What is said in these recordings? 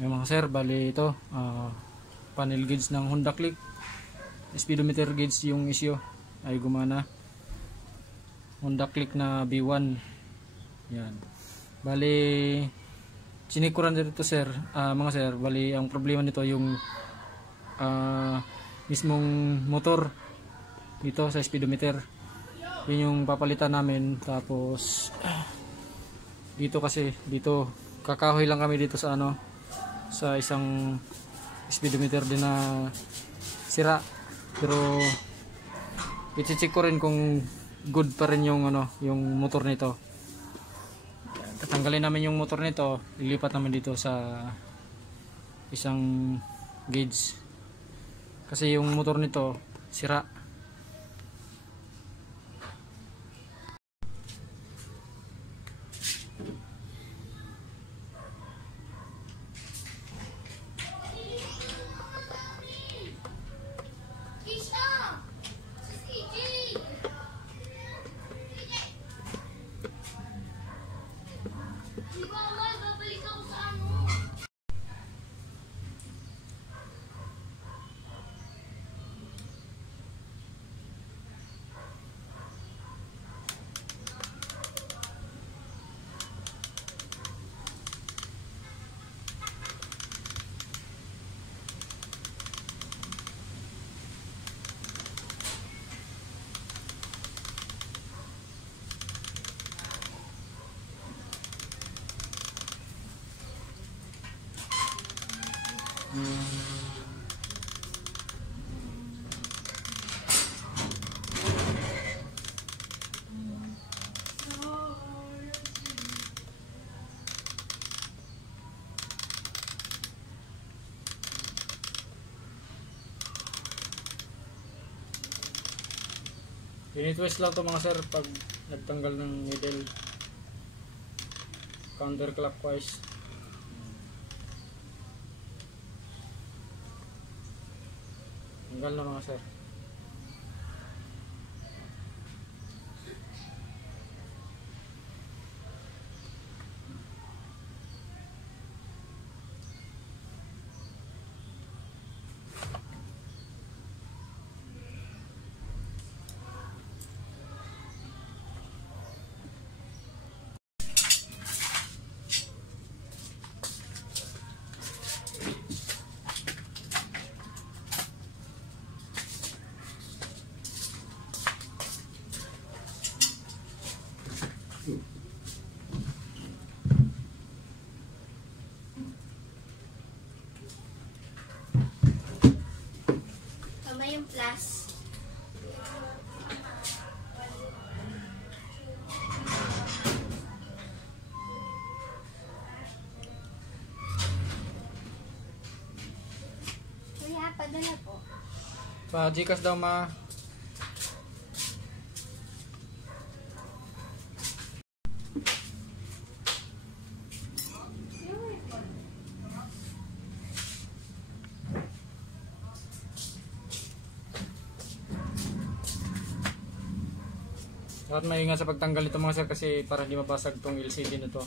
Yung mga sir, bali ito panel gauge ng Honda Click, speedometer gauge yung issue ay gumana. Honda Click na B1 yan. Bali sinikuran dito sir, mga sir, bali ang problema nito yung mismong motor dito sa speedometer, yun yung papalitan namin. Tapos dito kasi dito kakahoy lang kami dito sa ano, sa isang speedometer din na sira, pero i-check ko rin kung good pa rin yung ano, yung motor nito. Tatanggalin namin yung motor nito, ilipat namin dito sa isang gauge kasi yung motor nito sira. Tinitwist lang to mga sir pag nagtanggal ng needle counterclockwise. Tanggal na mga sir. Tama yung plus. Kuya, padala po. Pa-Gcash daw ma. Dapat maingat sa pagtanggal nito mga sir kasi para hindi mabasag tong LCD na to.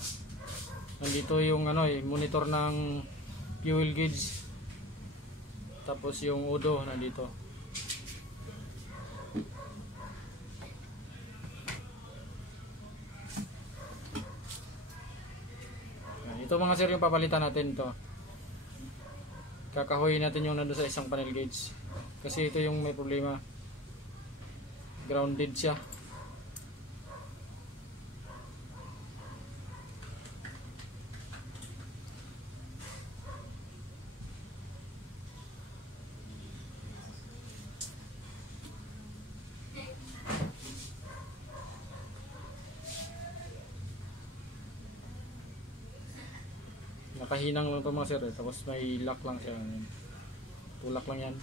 Nandito yung ano monitor ng fuel gauge. Tapos yung udo nandito. Ito mga sir yung papalitan natin to. Kakahoyin natin yung nando sa isang panel gauge. Kasi ito yung may problema. Grounded siya. Nakahinang lang ito mga sir tapos may lock lang siya. Tulak lang yan.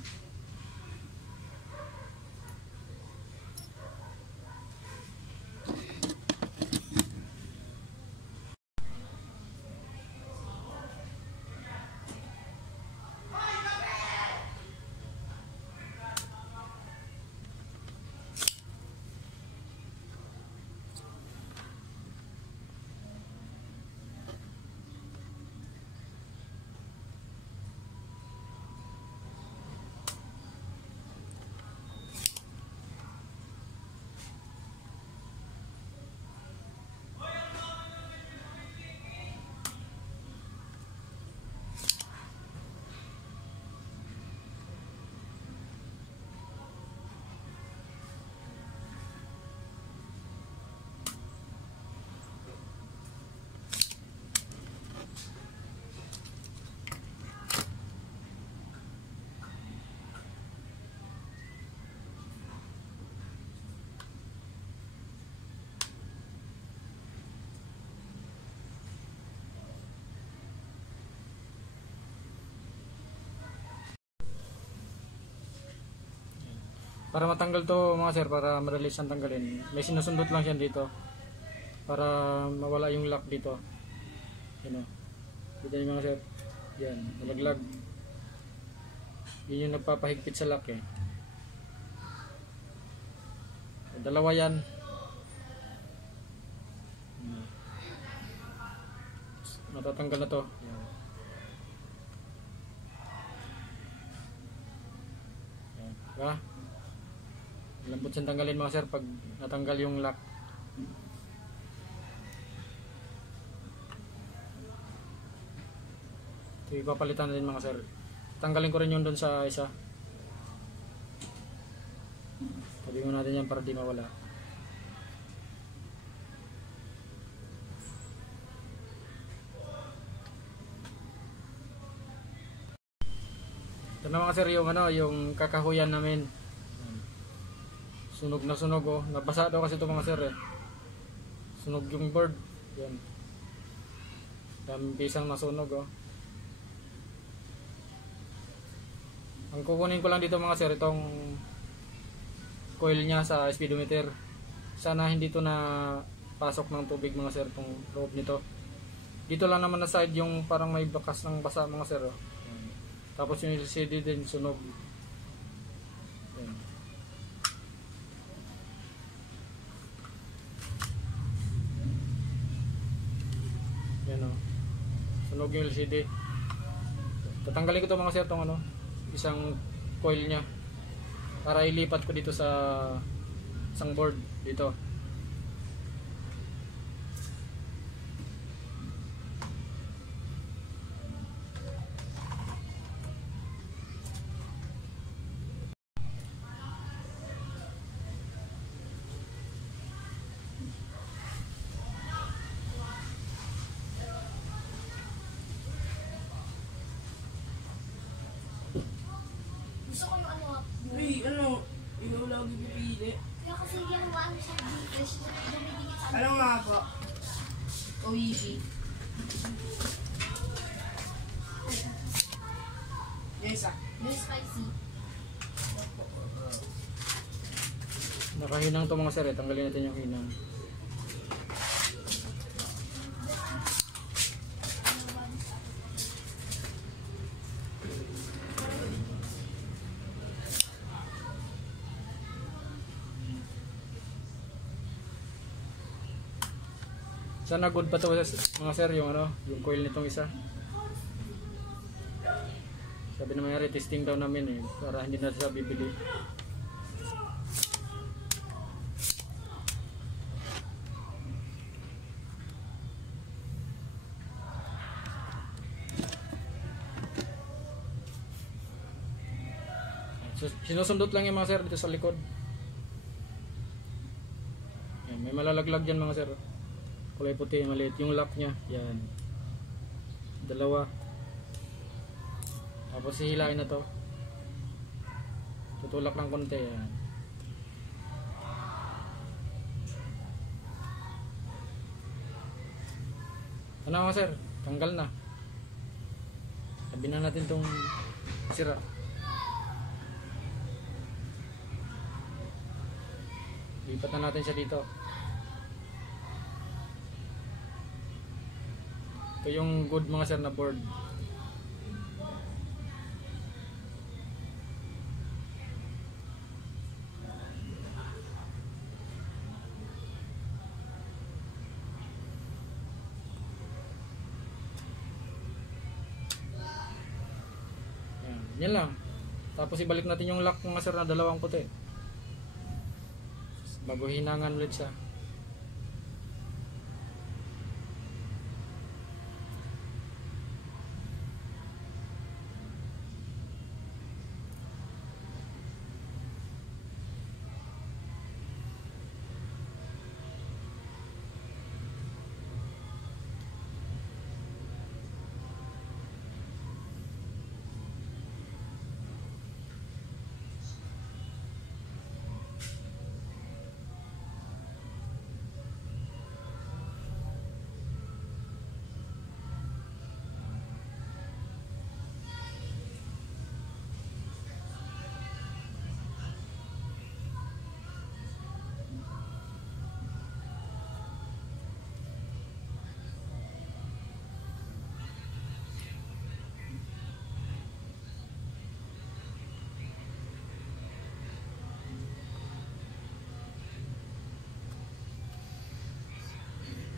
Para matanggal to mga sir, para madali siyang tanggalin, may sinusundot lang siya dito para mawala yung lock dito. Yan o. Dito yung mga sir. Yan, nalaglag. Yun yung nagpapahigpit sa lock eh. Dalawa yan. Matatanggal na to. Yan. Yan. Diba? Lambot siyang tanggalin mga sir pag natanggal yung lock. Ito ipapalitan na din mga sir. Tanggalin ko rin yun doon sa isa. Tabi mo natin yan para di mawala. Ito na mga sir yung ano, yung kakahuyan namin. Sunog na sunog oh. Nabasa daw kasi ito mga sir eh. Sunog yung board. Yan. Daming pisang nasunog oh. Ang kukunin ko lang dito mga sir, itong coil nya sa speedometer. Sana hindi to na pasok ng tubig mga sir, itong loob nito. Dito lang naman na side yung parang may bakas ng basa mga sir oh. Tapos yung LCD din sunog. Yan. Yan o. Sunog yung LCD. Tatanggalin ko ito mga sir, itong ano, isang coil nya para ilipat ko dito sa isang board dito. Gusto ko yung ano, Uy, ano? Ikaw lagi pipili. kaya kasi yan ano siya Gcash, dumidikit sa Ano nga po? Oishi. Yes, ah. yung spicy. Nakahinang to mga sir eh. Tanggalin natin yung hinang. Sana good pa to mga sir yung ano, yung coil nitong isa. Sabi naman nga testing daw namin eh, para hindi na siya bibili. So, sinusundot lang yung mga sir dito sa likod. Yan, may malalaglag dyan mga sir. Kulay puti, maliit yung lock nya. Yan. Dalawa. Tapos hihilain na to. Tutulak lang konti. Yan. Ano mga sir? Tanggal na. Sabi na natin tong sira. Lipat na natin siya dito. Ito yung good mga sir na board. Yan lang. Tapos ibalik natin yung lock mga sir na dalawang puti. Bago hinangan ulit siya.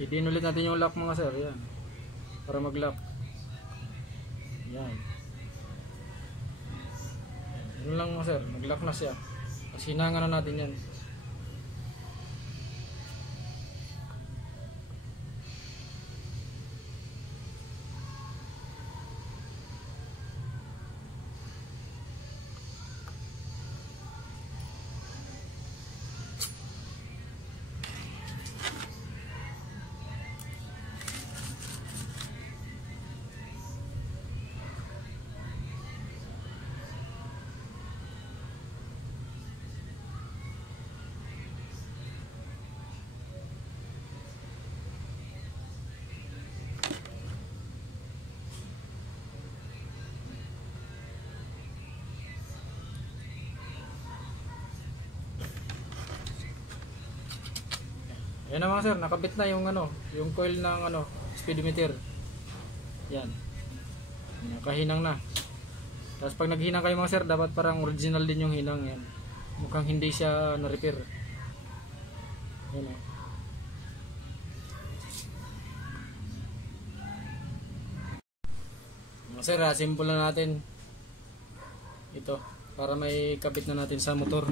Hidin ulit natin yung lock mga sir. Yan. Para mag-lock. Yan. Yun lang mga sir. Mag-lock na siya. Tapos hinangan na natin yan. Yan na mga sir, nakabit na yung ano, yung coil ng ano, speedometer. Yan. Nakahinang na. Tapos pag naghinang kayo mga sir, dapat parang original din yung hinang yan. Mukhang hindi siya na-repair. Yan o. Mga sir, simple na natin ito para may kabit na natin sa motor.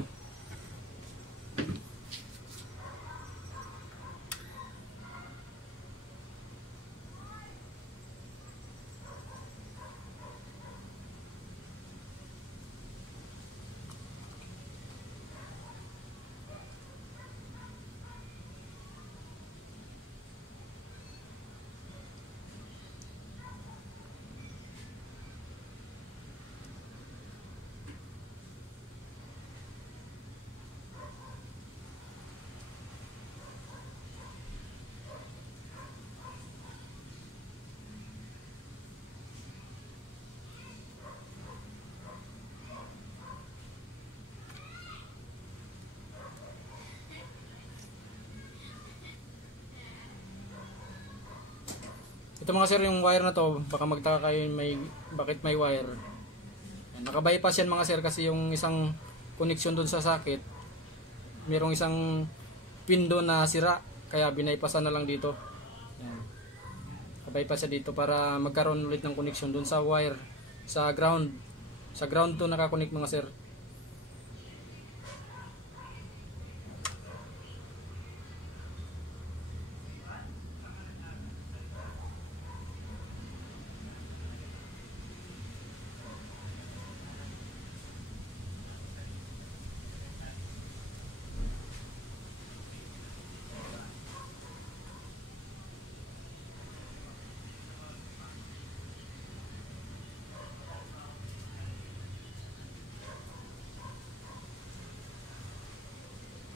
Ito mga sir, yung wire na to, baka magtaka kayo bakit may wire. Naka-bypass yan mga sir kasi yung isang connection dun sa socket, mayroong isang pin doon na sira, kaya binaypasan na lang dito. Yan. Naka-bypass siya dito para magkaroon ulit ng connection dun sa wire, sa ground. Sa ground to nakakonect mga sir.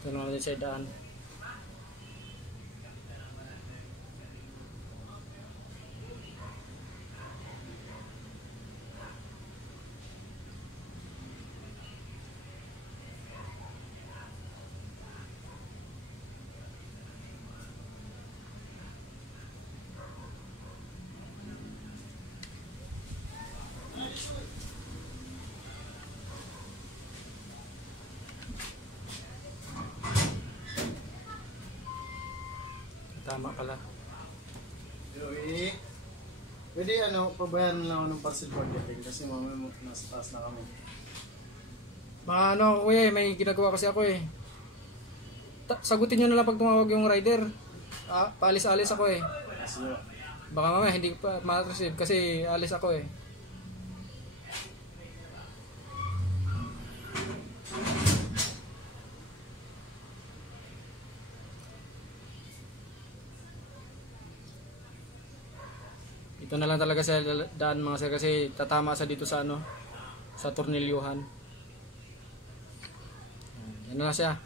Ito na natin sa daan. Tama pala. Pwede ano, pabayaran lang ako ng parcel pagdating kasi mamaya nasa taas na kami. Ano kuya, may ginagawa kasi ako eh. Sagutin nyo na lang pag tumawag yung rider. Paalis-alis ako eh. Kasi Baka mamaya hindi pa ma-receive kasi alis ako eh. Ito na lang talaga sa daan mga sir kasi tatama sa dito sa ano, sa tornilyuhan. Yan na siya.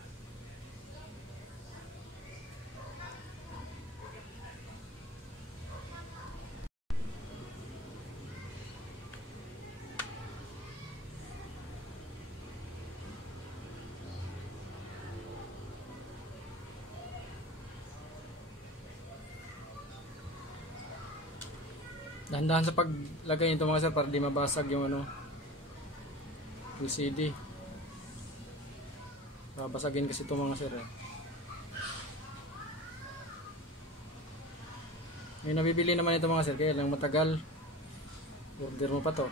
Dahan-dahan sa paglagay nito mga sir para di mabasag yung ano, LCD. Babasagin kasi ito mga sir eh. May nabibili naman ito mga sir, kaya lang matagal. Order mo pa to.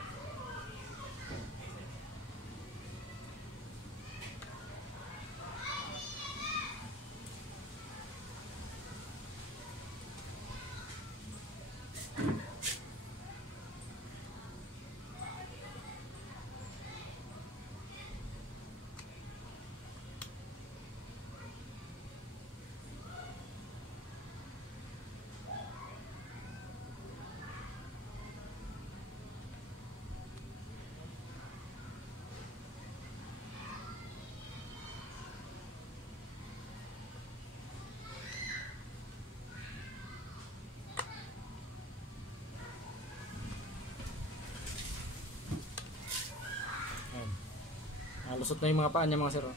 Lusot na yung mga paa niya mga sir.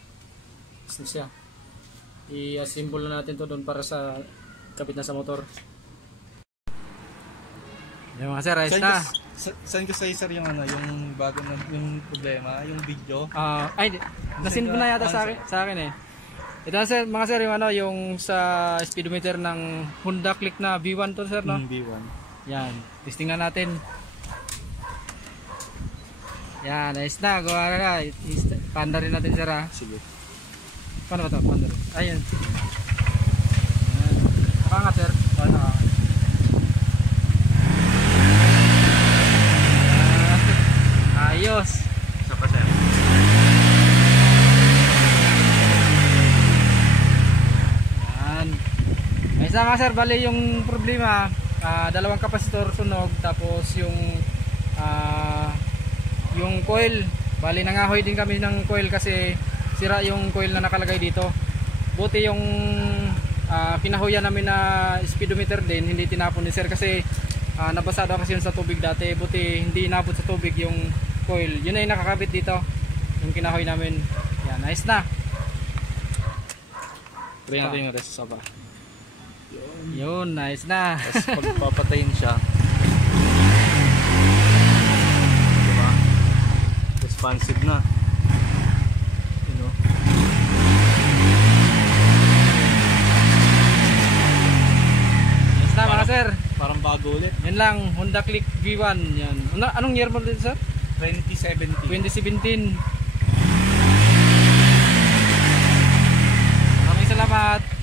Isna siya. I-assemble na natin to doon para sa kapit na sa motor. Yung mga sir, ayos na. Send ko sa'yo sir yung ano, yung bago na yung problema, yung video. Nasin mo na yata sa akin eh. Ito na sir, mga sir, yung ano, yung sa speedometer ng Honda Click na V1 to sir, no? V1. Yan, testing na natin. Yan, ayos na, gawa na. Panda rin natin sir ha. Sige. Paano ba ito? Panda rin. Ayun. Paangat sir. Paano? Ayos. Isa pa sir. Yan. Ayos na nga sir, bali yung problema, dalawang kapasitor sunog, tapos yung coil, bali nangahoy din kami ng coil kasi sira yung coil na nakalagay dito. Buti yung pinahuyan namin na speedometer din, hindi tinapon ni sir kasi nabasa daw kasi yun sa tubig dati. Buti hindi inabot sa tubig yung coil, yun ay nakakabit dito yung kinahoy namin. Yan, nice na. Try natin yung rest sa ba. Yun, nice na. Tapos pagpapatayin siya. Diba? Responsive na. You know? Nice na mga sir. Parang bago ulit. Yan lang, Honda Click V1. Yan. Anong year model dito sir? 2017. 2017. Maraming salamat.